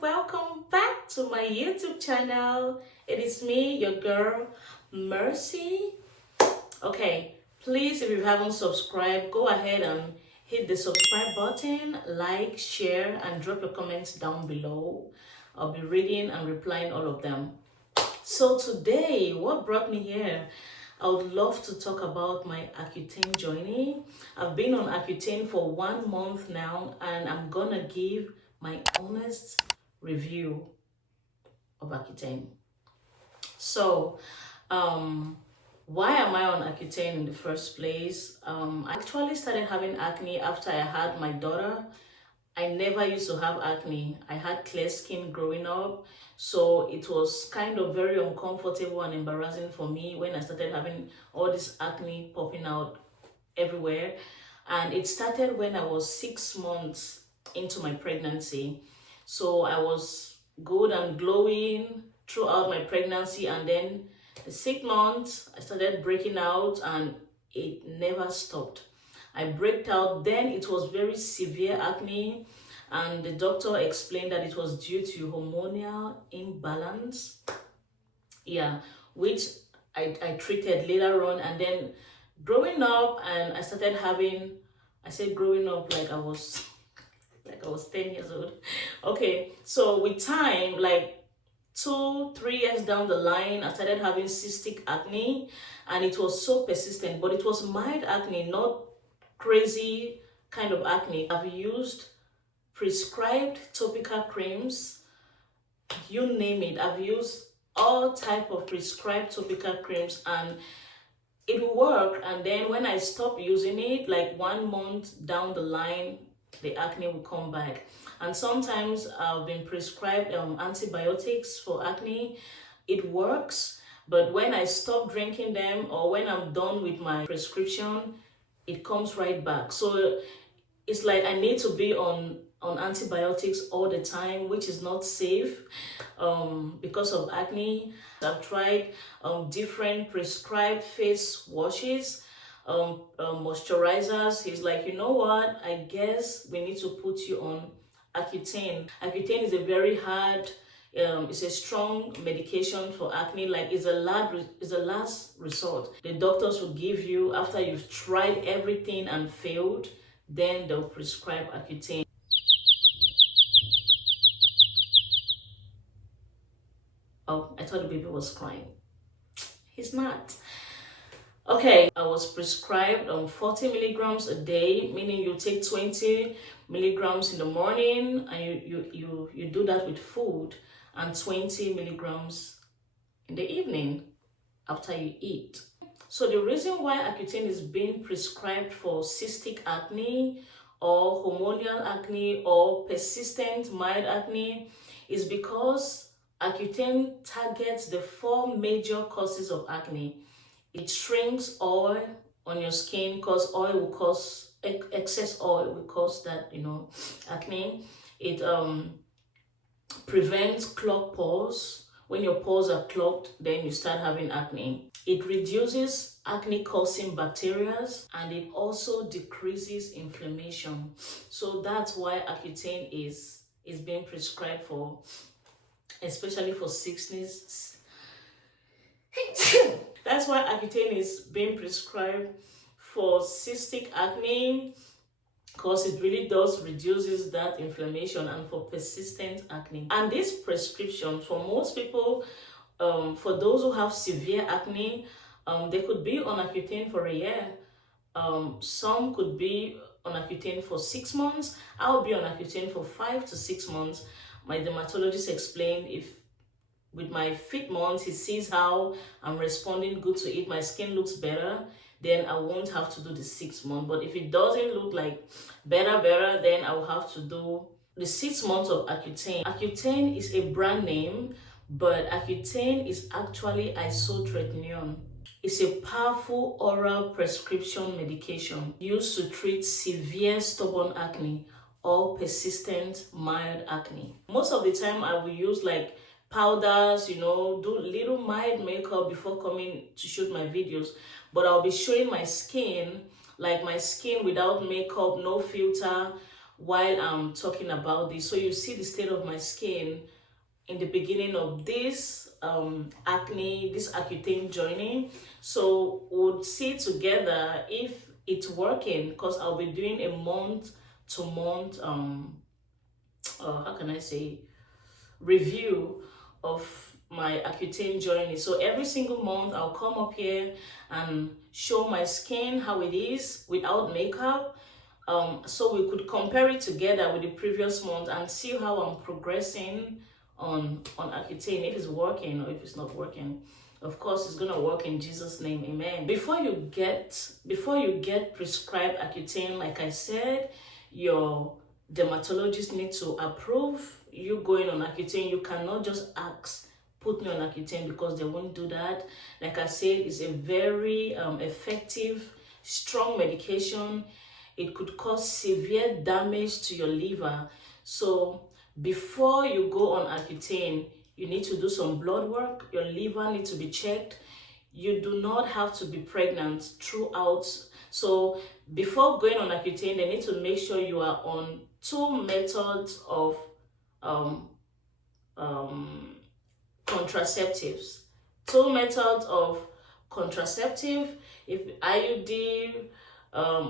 welcome back to my YouTube channel. It is me, your girl, Mercy. Okay, please, if you haven't subscribed, go ahead and hit the subscribe button, like, share, and drop your comments down below. I'll be reading and replying all of them. So today, what brought me here? I would love to talk about my Accutane journey. I've been on Accutane for 1 month now, and I'm gonna give my honest review of Accutane. So, why am I on Accutane in the first place? I actually started having acne after I had my daughter. I never used to have acne. I had clear skin growing up, so it was kind of very uncomfortable and embarrassing for me when I started having all this acne popping out everywhere. And it started when I was 6 months into my pregnancy. So I was good and glowing throughout my pregnancy, and then the 6 months I started breaking out and it never stopped. I breaked out. Then it was very severe acne, and the doctor explained that it was due to hormonal imbalance. Yeah, which I treated later on. And then growing up, and I started having, I said growing up like I was like I was 10 years old. Okay, so with time, like 2-3 years down the line, I started having cystic acne, and it was so persistent, but it was mild acne, not crazy kind of acne. I've used prescribed topical creams, you name it. I've used all type of prescribed topical creams, and it will work. And then when I stop using it, like 1 month down the line, the acne will come back. And sometimes I've been prescribed antibiotics for acne. It works, but when I stop drinking them or when I'm done with my prescription, it comes right back. So it's like I need to be on antibiotics all the time, which is not safe because of acne. I've tried different prescribed face washes, moisturizers. He's like, you know what, I guess we need to put you on Accutane. Accutane is a very hard, it's a strong medication for acne. Like it's a last resort. The doctors will give you after you've tried everything and failed, then they'll prescribe Accutane. Oh, I thought the baby was crying. He's not. Okay, I was prescribed 40 milligrams a day, meaning you take 20 milligrams in the morning, and you do that with food, and 20 milligrams in the evening after you eat. So the reason why Accutane is being prescribed for cystic acne or hormonal acne or persistent mild acne is because Accutane targets the 4 major causes of acne. It shrinks oil on your skin, because oil will cause, excess oil will cause that, acne. It prevents clogged pores. When your pores are clogged, then you start having acne. It reduces acne-causing bacteria, and it also decreases inflammation. So that's why Accutane is being prescribed for, especially for sickness. That's why Accutane is being prescribed for cystic acne, because it really does reduces that inflammation, and for persistent acne. And this prescription, for most people, for those who have severe acne, they could be on Accutane for a year. Some could be on Accutane for 6 months. I'll be on Accutane for 5 to 6 months. My dermatologist explained if with my fit months, he sees how I'm responding good to it, my skin looks better, then I won't have to do the 6 months. But if it doesn't look like better, then I will have to do the 6 months of Accutane. Accutane is a brand name, but Accutane is actually isotretinoin. It's a powerful oral prescription medication used to treat severe stubborn acne or persistent mild acne. Most of the time I will use like powders, do little mild makeup before coming to shoot my videos, but I'll be showing my skin, like my skin without makeup, no filter, while I'm talking about this. So you see the state of my skin in the beginning of this this Accutane journey. So we'll see together if it's working, because I'll be doing a month to month how can I say, review of my Accutane journey. So every single month I'll come up here and show my skin how it is without makeup, so we could compare it together with the previous month and see how I'm progressing on Accutane, if it's working or if it's not working. Of course, it's gonna work in Jesus' name, amen. Before you get prescribed Accutane, like I said, your dermatologist needs to approve you going on Accutane. You cannot just ask, put me on Accutane, because they won't do that. Like I said, it's a very effective, strong medication. It could cause severe damage to your liver. So before you go on Accutane, you need to do some blood work. Your liver needs to be checked. You do not have to be pregnant throughout. So before going on Accutane, they need to make sure you are on 2 methods of contraceptives. 2 methods of contraceptive. If IUD,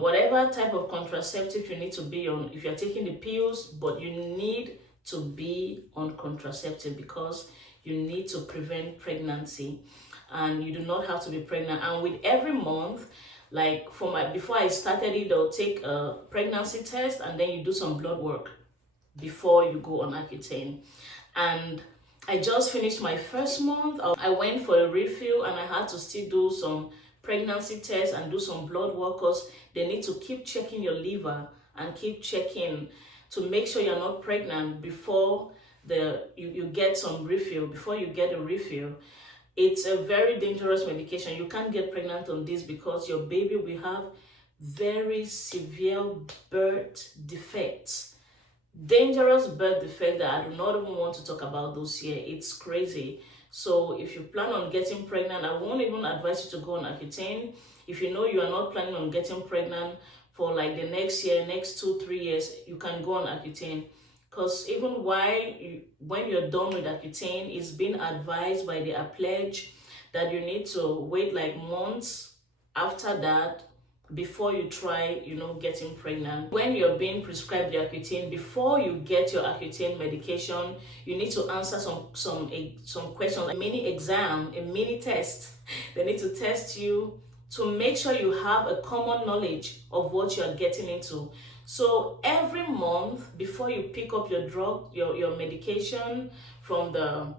whatever type of contraceptive you need to be on, if you're taking the pills, but you need to be on contraceptive because you need to prevent pregnancy, and you do not have to be pregnant. And with every month, like before I started it, they'll take a pregnancy test and then you do some blood work before you go on Accutane. And I just finished my first month. I went for a refill and I had to still do some pregnancy tests and do some blood work, because they need to keep checking your liver and keep checking to make sure you're not pregnant before you get some refill, before you get a refill. It's a very dangerous medication. You can't get pregnant on this because your baby will have very severe birth defects. Dangerous birth defects that I do not even want to talk about those here. It's crazy. So if you plan on getting pregnant, I won't even advise you to go on Accutane. If you know you are not planning on getting pregnant for like the next year, next 2-3 years, you can go on Accutane. Because even when you're done with Accutane, it's been advised by the pledge that you need to wait like months after that before you try, getting pregnant. When you're being prescribed the Accutane, before you get your Accutane medication, you need to answer some questions, a mini exam, a mini test. They need to test you to make sure you have a common knowledge of what you're getting into. So every month, before you pick up your drug, your medication from the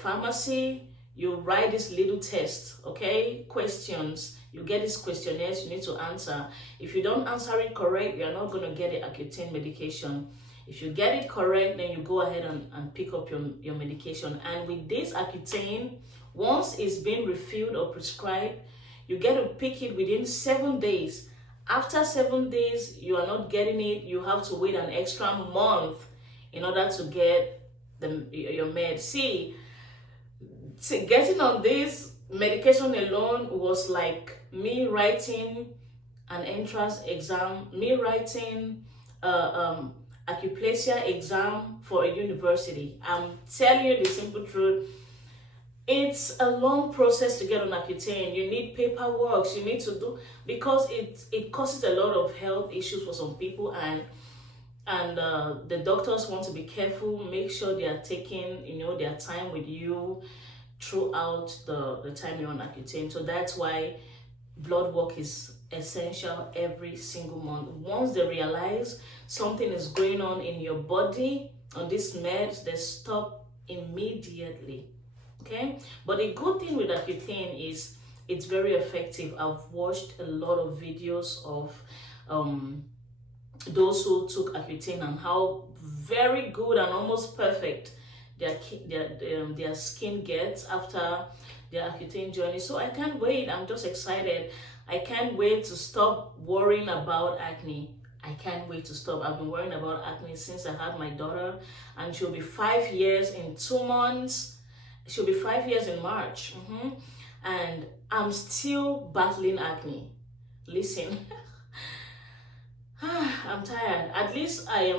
pharmacy, you write this little test, okay? Questions. You get these questionnaires you need to answer. If you don't answer it correct, you're not going to get the Accutane medication. If you get it correct, then you go ahead and pick up your medication. And with this Accutane, once it's been refilled or prescribed, you get to pick it within 7 days. After 7 days, you are not getting it, you have to wait an extra month in order to get your med. See, getting on this medication alone was like me writing an entrance exam, me writing acuplasia exam for a university. I'm telling you the simple truth. It's a long process to get on Accutane. You need paperwork, you need to do, because it causes a lot of health issues for some people, and the doctors want to be careful, make sure they are taking their time with you throughout the time you're on Accutane. So that's why blood work is essential every single month. Once they realize something is going on in your body on this meds, they stop immediately. Okay, but the good thing with Accutane is it's very effective. I've watched a lot of videos of those who took Accutane and how very good and almost perfect their skin gets after their Accutane journey. So I can't wait. I'm just excited. I can't wait to stop worrying about acne. I can't wait to stop. I've been worrying about acne since I had my daughter, and she'll be 5 years in 2 months. She'll be 5 years in March. And I'm still battling acne. Listen, I'm tired. At least I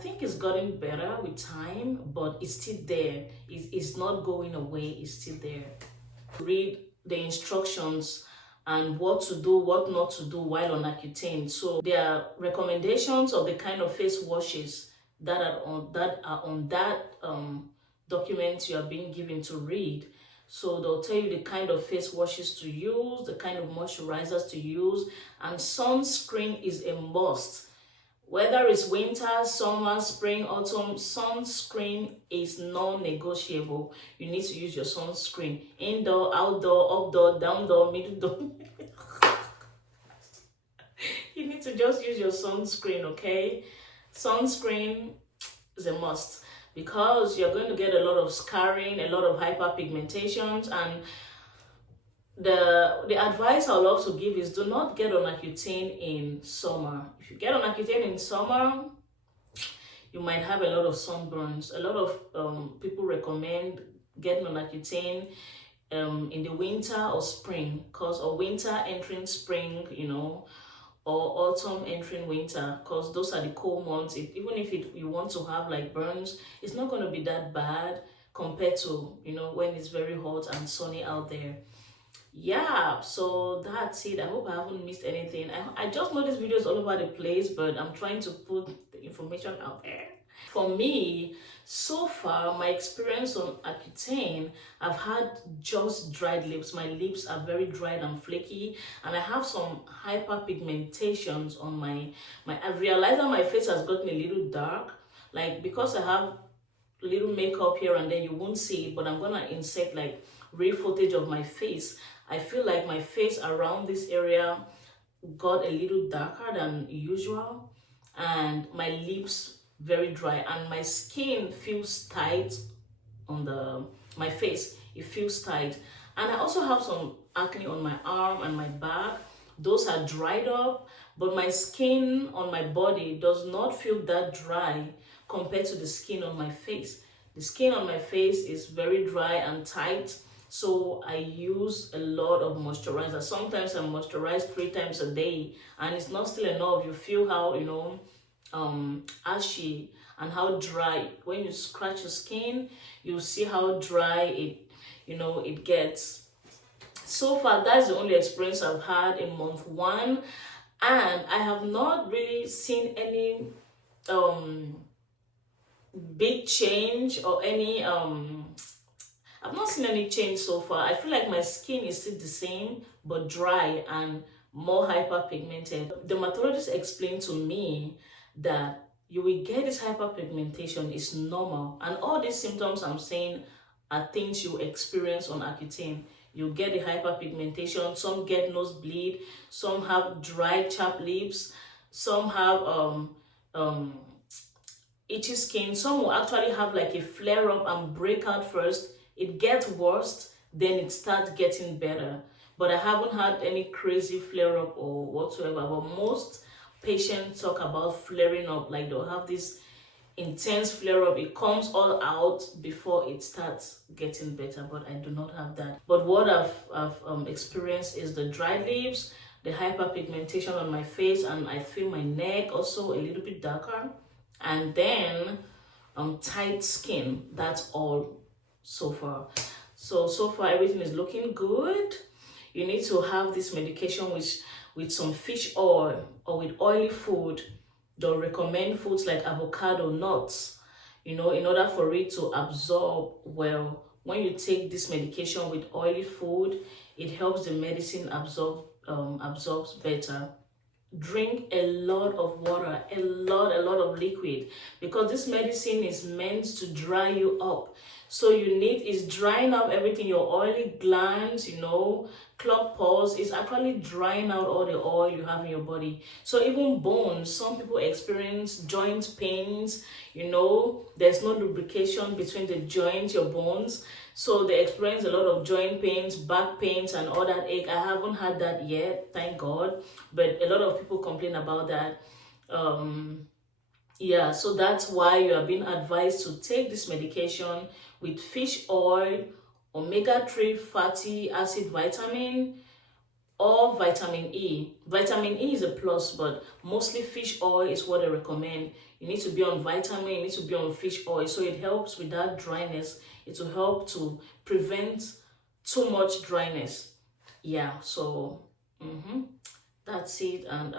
think it's gotten better with time, but it's still there. It's not going away, it's still there. Read the instructions and what to do, what not to do while on Accutane. So there are recommendations of the kind of face washes that are on that document you are being given to read. So they'll tell you the kind of face washes to use, the kind of moisturizers to use, and sunscreen is a must. Whether it's winter, summer, spring, autumn, sunscreen is non-negotiable. You need to use your sunscreen. Indoor, outdoor, updoor, downdoor, middle door. You need to just use your sunscreen, okay? Sunscreen is a must because you're going to get a lot of scarring, a lot of hyperpigmentations, and the advice I love to give is do not get on Accutane in summer. If you get on Accutane in summer, you might have a lot of sunburns. A lot of people recommend getting on Accutane in the winter or spring, or winter entering spring, or autumn entering winter, because those are the cold months. Even if you want to have like burns, it's not going to be that bad compared to when it's very hot and sunny out there. Yeah, so that's it. I hope I haven't missed anything. I just know this video is all over the place, but I'm trying to put the information out there. For me, so far, my experience on Accutane, I've had just dried lips. My lips are very dried and flaky, and I have some hyperpigmentations on I've realized that my face has gotten a little dark, like because I have little makeup here and there, you won't see it, but I'm gonna insert like real footage of my face. I feel like my face around this area got a little darker than usual, and my lips very dry, and my skin feels tight on my face. It feels tight, and I also have some acne on my arm and my back. Those are dried up, but my skin on my body does not feel that dry compared to the skin on my face. The skin on my face is very dry and tight, so I use a lot of moisturizer. Sometimes I moisturize 3 times a day, and it's not still enough. You feel how ashy and how dry. When you scratch your skin, you see how dry it gets. So far, that's the only experience I've had in month 1, and I have not really seen any big change or any I've not seen any change so far. I feel like my skin is still the same, but dry and more hyperpigmented. Dermatologist explained to me that you will get this hyperpigmentation is normal, and all these symptoms I'm saying are things you experience on Accutane. You get the hyperpigmentation, some get nosebleed, some have dry chapped lips, some have itchy skin, some will actually have like a flare up and break out first. It gets worse, then it starts getting better. But I haven't had any crazy flare up or whatsoever. But most patients talk about flaring up, like they'll have this intense flare up. It comes all out before it starts getting better, but I do not have that. But what I've experienced is the dry lips, the hyperpigmentation on my face, and I feel my neck also a little bit darker, and then tight skin. That's all so far. So far everything is looking good. You need to have this medication with some fish oil or with oily food. They'll recommend foods like avocado, nuts, in order for it to absorb well. When you take this medication with oily food, it helps the medicine absorbs better. Drink a lot of water, a lot of liquid, because this medicine is meant to dry you up. So it's drying up everything, your oily glands, clogged pores. Is actually drying out all the oil you have in your body. So even bones, some people experience joint pains, there's no lubrication between the joints, your bones. So they experience a lot of joint pains, back pains, and all that ache. I haven't had that yet, thank God. But a lot of people complain about that. Yeah, so that's why you are being advised to take this medication with fish oil, omega-3 fatty acid vitamin, or vitamin E. Vitamin E is a plus, but mostly fish oil is what I recommend. You need to be on vitamin, you need to be on fish oil, so it helps with that dryness. It will help to prevent too much dryness. Yeah, so that's it. And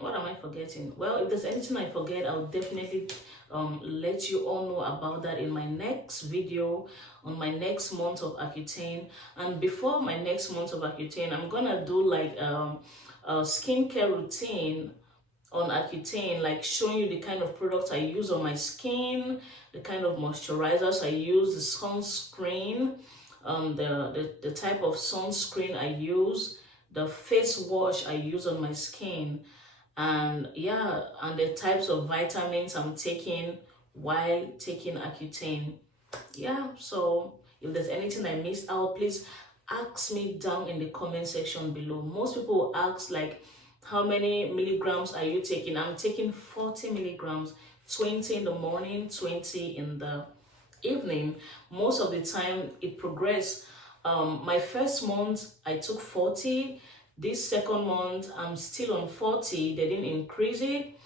what am I forgetting? Well, if there's anything I forget, I'll definitely let you all know about that in my next video on my next month of Accutane. And before my next month of Accutane, I'm gonna do like a skincare routine on Accutane, like showing you the kind of products I use on my skin, the kind of moisturizers I use, the sunscreen, the type of sunscreen I use, the face wash I use on my skin, and yeah, and the types of vitamins I'm taking while taking Accutane. Yeah, so if there's anything I missed out, please ask me down in the comment section below. Most people ask like, how many milligrams are you taking? I'm taking 40 milligrams, 20 in the morning, 20 in the evening. Most of the time it progressed. My first month I took 40. This second month I'm still on 40. They didn't increase it.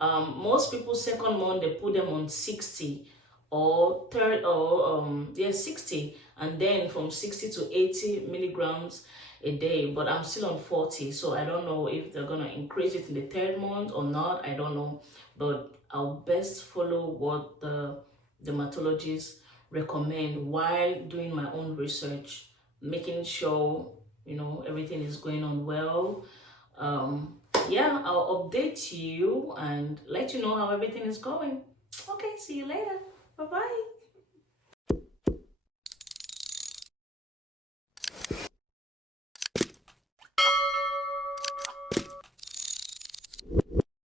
Most people second month they put them on 60, or third, or yeah, 60, and then from 60 to 80 milligrams a day. But I'm still on 40, so I don't know if they're gonna increase it in the third month or not. I don't know, but I'll best follow what the dermatologists recommend while doing my own research, making sure everything is going on well. Yeah, I'll update you and let you know how everything is going. Okay, see you later. Bye bye.